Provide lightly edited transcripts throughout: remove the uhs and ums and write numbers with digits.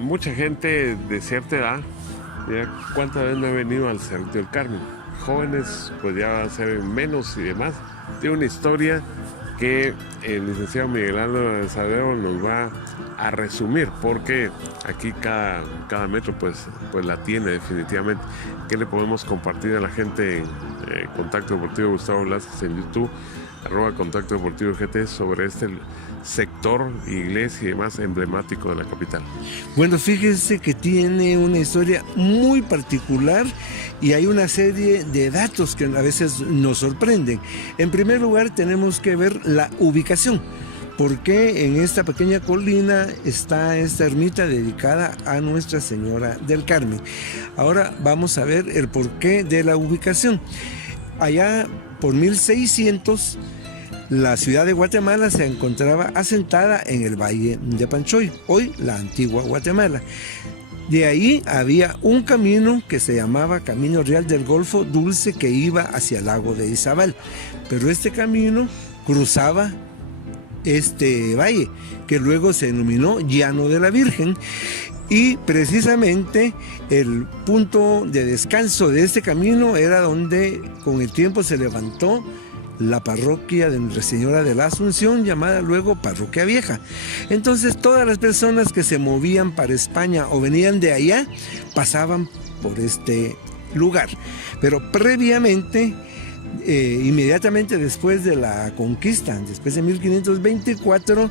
mucha gente de cierta edad, mira, ¿cuántas veces no he venido al Cerrito del Carmen? Jóvenes, pues ya va a ser menos y demás. Tiene una historia que el licenciado Miguel Ángel Salero nos va a resumir, porque aquí cada metro pues la tiene definitivamente. ¿Qué le podemos compartir a la gente en Contacto Deportivo Gustavo Velázquez en YouTube, @Contacto Deportivo GT, sobre este sector, iglesia y demás emblemático de la capital? Bueno, fíjense que tiene una historia muy particular y hay una serie de datos que a veces nos sorprenden. En primer lugar, tenemos que ver la ubicación. ¿Por qué en esta pequeña colina está esta ermita dedicada a Nuestra Señora del Carmen? Ahora vamos a ver el porqué de la ubicación. Allá por 1600, la ciudad de Guatemala se encontraba asentada en el Valle de Panchoy, hoy la antigua Guatemala. De ahí había un camino que se llamaba Camino Real del Golfo Dulce, que iba hacia el lago de Izabal, pero este camino cruzaba este valle, que luego se denominó Llano de la Virgen, y precisamente el punto de descanso de este camino era donde con el tiempo se levantó la parroquia de Nuestra Señora de la Asunción, llamada luego Parroquia Vieja. Entonces todas las personas que se movían para España o venían de allá pasaban por este lugar, pero previamente, inmediatamente después de la conquista, después de 1524,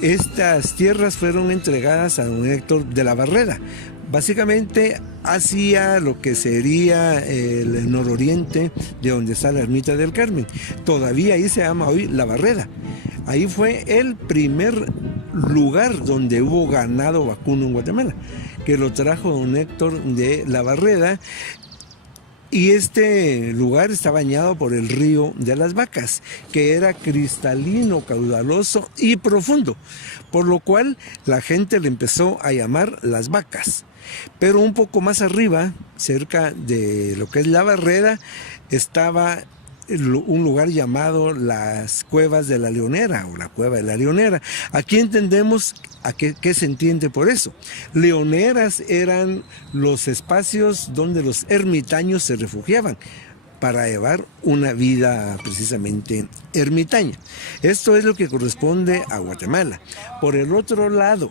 estas tierras fueron entregadas a don Héctor de la Barreda, básicamente hacia lo que sería el nororiente de donde está la ermita del Carmen. Todavía ahí se llama hoy La Barreda. Ahí fue el primer lugar donde hubo ganado vacuno en Guatemala, que lo trajo don Héctor de la Barreda. Y este lugar está bañado por el río de las Vacas, que era cristalino, caudaloso y profundo, por lo cual la gente le empezó a llamar Las Vacas. Pero un poco más arriba, cerca de lo que es La Barreda, estaba un lugar llamado las Cuevas de la Leonera, o la Cueva de la Leonera. Aquí entendemos a qué se entiende por eso. Leoneras eran los espacios donde los ermitaños se refugiaban para llevar una vida precisamente ermitaña. Esto es lo que corresponde a Guatemala. Por el otro lado,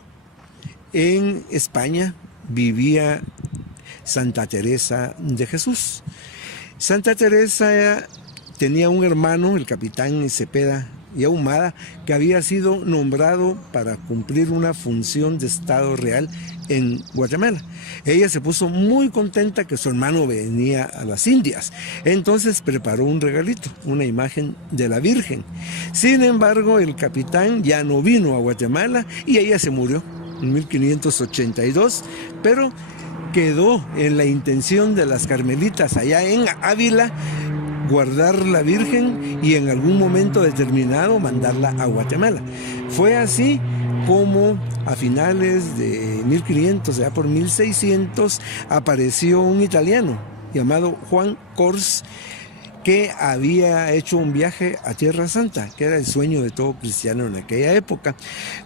en España vivía Santa Teresa de Jesús. Santa Teresa tenía un hermano, el capitán Cepeda y Ahumada, que había sido nombrado para cumplir una función de Estado Real en Guatemala. Ella se puso muy contenta que su hermano venía a las Indias, entonces preparó un regalito, una imagen de la Virgen. Sin embargo, el capitán ya no vino a Guatemala y ella se murió en 1582, pero quedó en la intención de las carmelitas allá en Ávila guardar la Virgen y en algún momento determinado mandarla a Guatemala. Fue así como a finales de 1500, ya por 1600, apareció un italiano llamado Juan Cors, que había hecho un viaje a Tierra Santa, que era el sueño de todo cristiano en aquella época.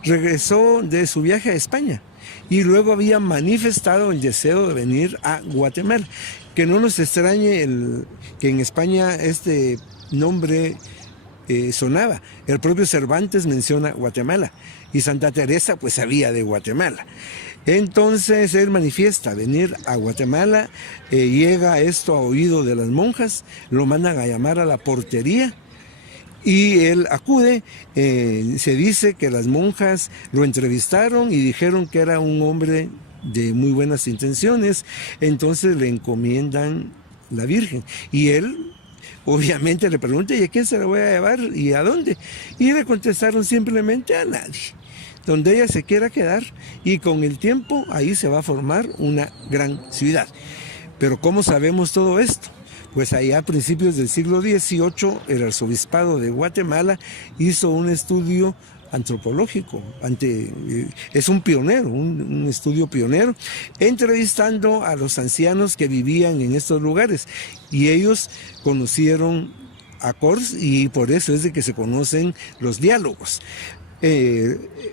Regresó de su viaje a España y luego había manifestado el deseo de venir a Guatemala. Que no nos extrañe que en España este nombre sonaba. El propio Cervantes menciona Guatemala y Santa Teresa pues sabía de Guatemala. Entonces él manifiesta venir a Guatemala, llega esto a oído de las monjas, lo mandan a llamar a la portería y él acude. Se dice que las monjas lo entrevistaron y dijeron que era un hombre de muy buenas intenciones, entonces le encomiendan la Virgen y él obviamente le pregunta: ¿y a quién se la voy a llevar y a dónde? Y le contestaron simplemente: a nadie, donde ella se quiera quedar, y con el tiempo ahí se va a formar una gran ciudad. Pero ¿cómo sabemos todo esto? Pues allá a principios del siglo XVIII el arzobispado de Guatemala hizo un estudio antropológico, es un pionero, un estudio pionero, entrevistando a los ancianos que vivían en estos lugares, y ellos conocieron a Cors y por eso es de que se conocen los diálogos.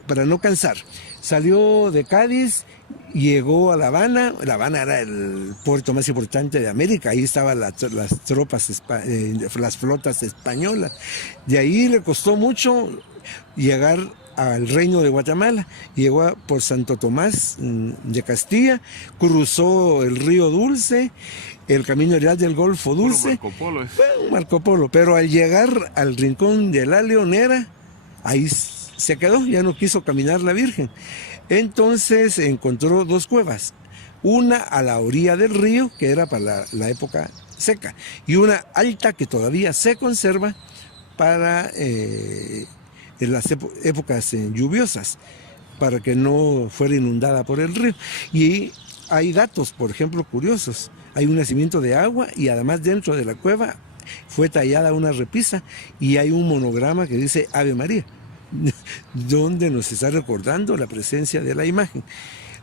Para no cansar, Salió de Cádiz, llegó a La Habana. La Habana era el puerto más importante de América. Ahí estaban las tropas, las flotas españolas. De ahí le costó mucho llegar al Reino de Guatemala. Llegó por Santo Tomás de Castilla, cruzó el río Dulce, el camino real del Golfo Dulce. Marco Polo. Fue un Marco Polo, pero al llegar al rincón de La Leonera, ahí se quedó, ya no quiso caminar la Virgen. Entonces encontró dos cuevas, una a la orilla del río, que era para la época seca, y una alta que todavía se conserva para en las épocas lluviosas, para que no fuera inundada por el río. Y hay datos, por ejemplo, curiosos. Hay un nacimiento de agua y además dentro de la cueva fue tallada una repisa y hay un monograma que dice Ave María, donde nos está recordando la presencia de la imagen.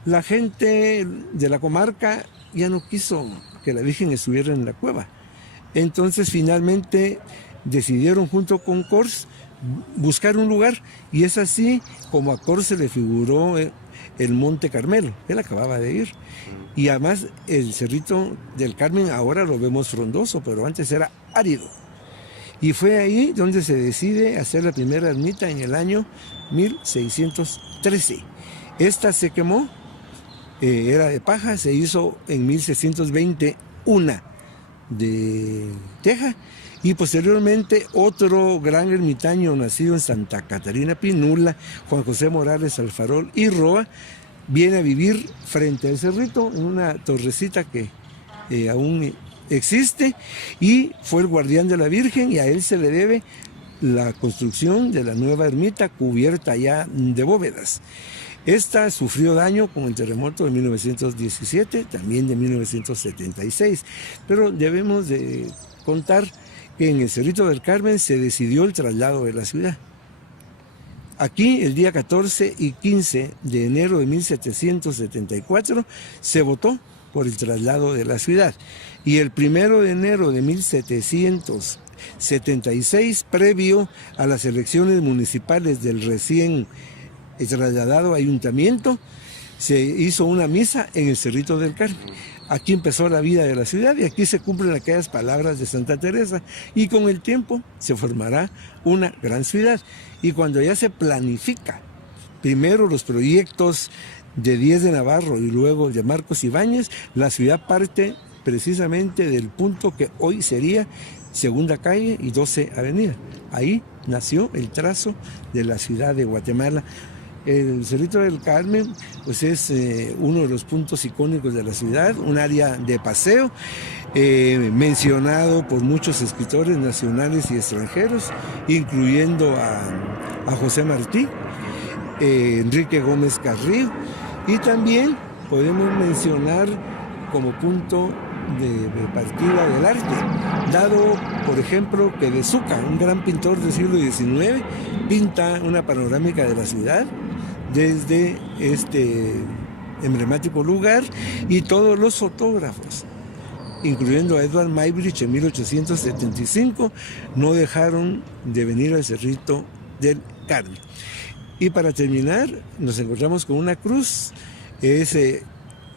La gente de la comarca ya no quiso que la Virgen estuviera en la cueva. Entonces finalmente decidieron junto con Cors buscar un lugar, y es así como a Cors se le figuró el Monte Carmelo. Él acababa de ir. Y además el Cerrito del Carmen ahora lo vemos frondoso, pero antes era árido. Y fue ahí donde se decide hacer la primera ermita en el año 1613. Esta se quemó, era de paja, se hizo en 1620 una de teja, y posteriormente otro gran ermitaño nacido en Santa Catarina Pinula, Juan José Morales Alfarol y Roa, viene a vivir frente al cerrito en una torrecita que aún existe, y fue el guardián de la Virgen, y a él se le debe la construcción de la nueva ermita cubierta ya de bóvedas. Esta sufrió daño con el terremoto de 1917, también de 1976, pero debemos de contar que en el Cerrito del Carmen se decidió el traslado de la ciudad. Aquí, el día 14 y 15 de enero de 1774, se votó por el traslado de la ciudad. Y el 1 de enero de 1776, previo a las elecciones municipales del recién trasladado ayuntamiento, se hizo una misa en el Cerrito del Carmen. Aquí empezó la vida de la ciudad y aquí se cumplen aquellas palabras de Santa Teresa, y con el tiempo se formará una gran ciudad. Y cuando ya se planifica primero los proyectos de Díez de Navarro y luego de Marcos Ibáñez, la ciudad parte precisamente del punto que hoy sería Segunda Calle y 12 Avenida. Ahí nació el trazo de la ciudad de Guatemala. El Cerrito del Carmen pues es uno de los puntos icónicos de la ciudad, un área de paseo mencionado por muchos escritores nacionales y extranjeros, incluyendo a José Martí, Enrique Gómez Carrillo, y también podemos mencionar como punto de partida del arte, dado por ejemplo que De Zuca, un gran pintor del siglo XIX, pinta una panorámica de la ciudad desde este emblemático lugar, y todos los fotógrafos, incluyendo a Edward Muybridge en 1875, no dejaron de venir al Cerrito del Carmen. Y para terminar, nos encontramos con una cruz, es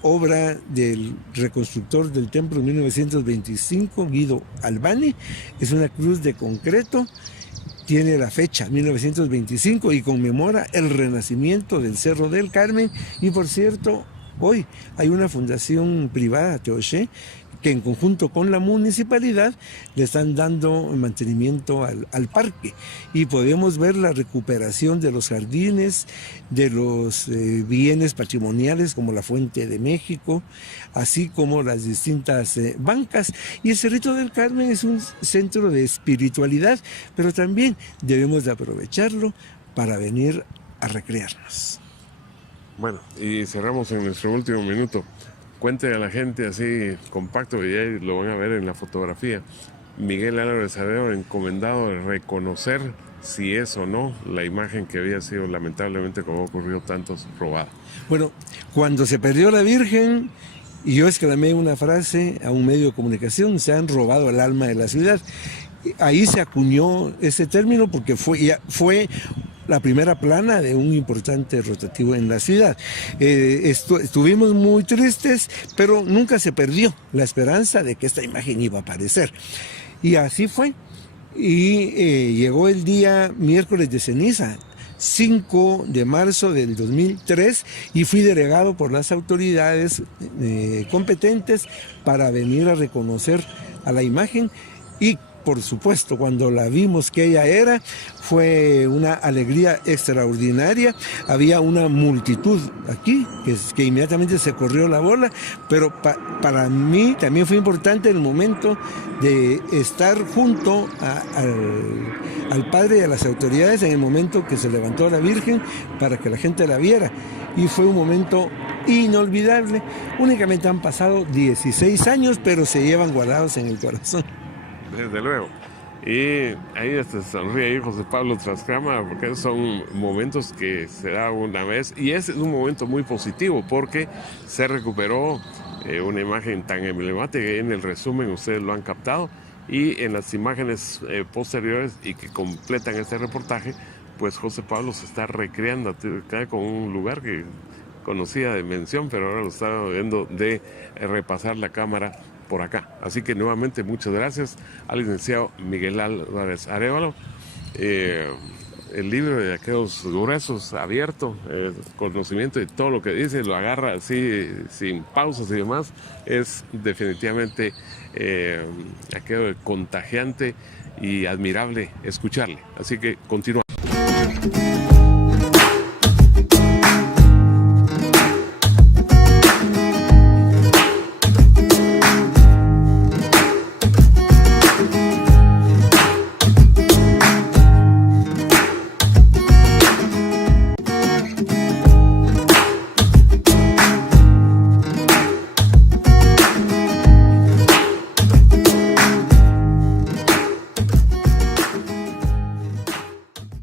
obra del reconstructor del templo en 1925, Guido Albani. Es una cruz de concreto, tiene la fecha 1925 y conmemora el renacimiento del Cerro del Carmen. Y por cierto, hoy hay una fundación privada, Teoché, que en conjunto con la municipalidad le están dando mantenimiento al parque, y podemos ver la recuperación de los jardines, de los bienes patrimoniales como la Fuente de México, así como las distintas bancas. Y el Cerrito del Carmen es un centro de espiritualidad, pero también debemos de aprovecharlo para venir a recrearnos. Bueno, y cerramos en nuestro último minuto. Cuente a la gente así compacto, y ahí lo van a ver en la fotografía. Miguel Álvarez Arreo, encomendado de reconocer si es o no la imagen que había sido, lamentablemente, como ha ocurrido tantos, robada. Bueno, cuando se perdió la Virgen, y yo exclamé una frase a un medio de comunicación: se han robado el alma de la ciudad. Ahí se acuñó ese término porque fue la primera plana de un importante rotativo en la ciudad. Estuvimos muy tristes, pero nunca se perdió la esperanza de que esta imagen iba a aparecer. Y así fue. Y llegó el día miércoles de ceniza, 5 de marzo del 2003, y fui delegado por las autoridades competentes para venir a reconocer a la imagen. Y por supuesto, cuando la vimos que ella era, fue una alegría extraordinaria. Había una multitud aquí que inmediatamente se corrió la bola, pero para mí también fue importante el momento de estar junto al padre y a las autoridades en el momento que se levantó la Virgen para que la gente la viera. Y fue un momento inolvidable. Únicamente han pasado 16 años, pero se llevan guardados en el corazón. Desde luego. Y ahí se sonríe ahí José Pablo Trascama, porque son momentos que se da una vez, y ese es un momento muy positivo porque se recuperó una imagen tan emblemática. En el resumen ustedes lo han captado, y en las imágenes posteriores y que completan este reportaje, pues José Pablo se está recreando acá con un lugar que conocía de mención, pero ahora lo está viendo de repasar la cámara por acá. Así que nuevamente muchas gracias al licenciado Miguel Álvarez Arévalo. El libro de aquellos gruesos, abierto, conocimiento de todo lo que dice, lo agarra así sin pausas y demás, es definitivamente aquello contagiante y admirable escucharle. Así que continúa.